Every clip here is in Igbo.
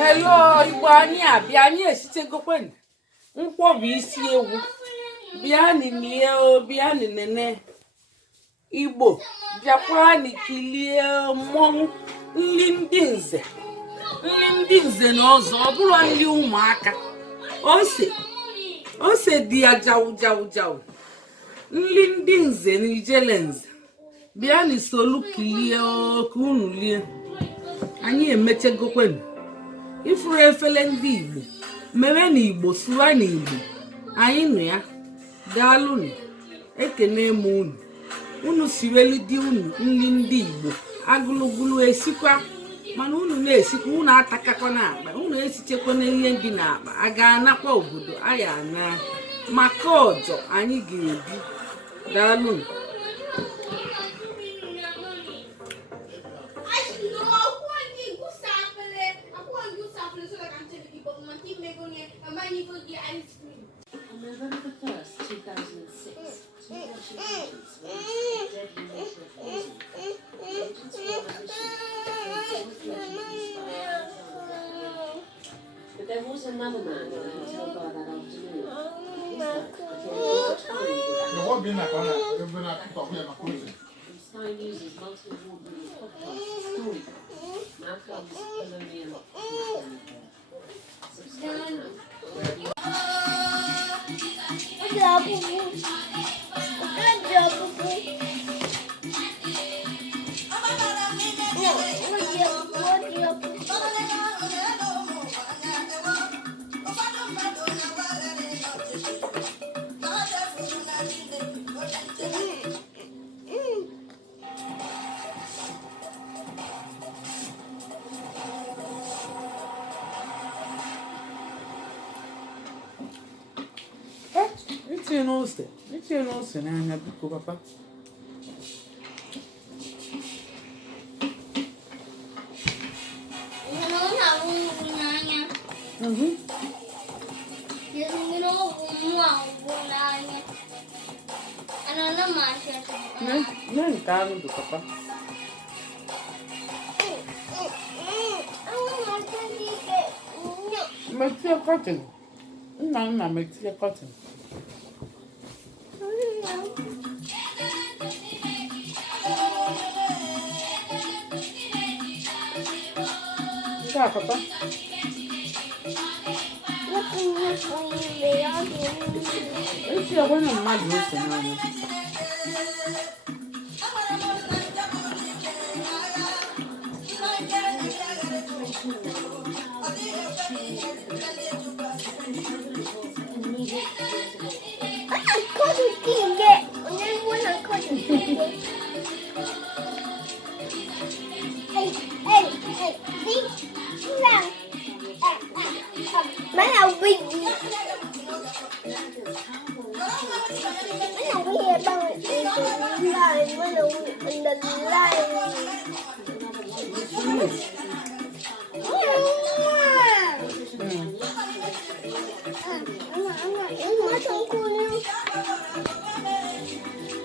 Hello, Igbo anyị abịa anyị esitegokwen nkwọbụ isi ewu bịanị lie bịanị nene Igbo bịakwanị kilie mmọnwụ nri ndị nze na ọzọ ọ bụrụ nri ụmụaka ose dị ya jau nri ndị nze na ijele nze bịanị solu kilie ka unu lie anyị emechegokwen ifuru efele ndị Igbo mere na Igbo sụwa na Igbo anyị nụ ya daalụnụ ekene m unu siwelu di unu nri ndị Igbo agụlụgụlụ esikwa mana unu na-esikwa unu atakakwa n'akpa unu esichekwa na ihe dị n'akpa a ga-anakwa obodo anyị ana maka ọjọ anyị ga-ebi daalụnụ. On November 1st, 2006, two Russian agents were deadly nuclear poison. Agents were on a mission to avoid inspired. But there was another man in the hotel bar that afternoon. His life became intertwined with From Sky News' multi-award-winning podcast, Story, now comes Colonial. Subscribe now. Itinye n'ose n'anya biko papa. Não do papa. Metia cotton. Não, metia cotton. Tá, papa. Esse é bueno mais doce, não.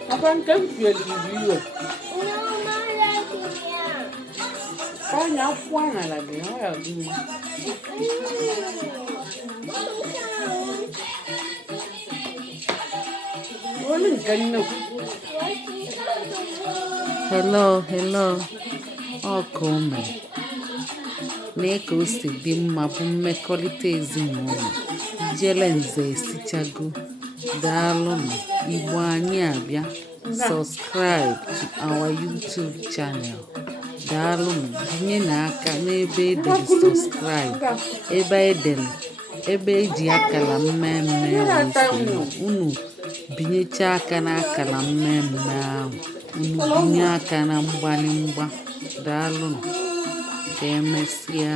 Apa kan dia di video? Kau nyapuan lagi, ya gini. Hello. Ọkụme na-eke ose dị mma bụ mmekọrịta ezinụlọ ijele nze esichago daalụnụ Igbo anyị abịa subscribe to our YouTube channel daalụnụ binye n'aka n'ebe edere subscribe ebe eji akara mmemme unu binyecha aka n'akara mmemme ahụ unu binye aka na mgbanịmgba daalụnụ ka emesịa.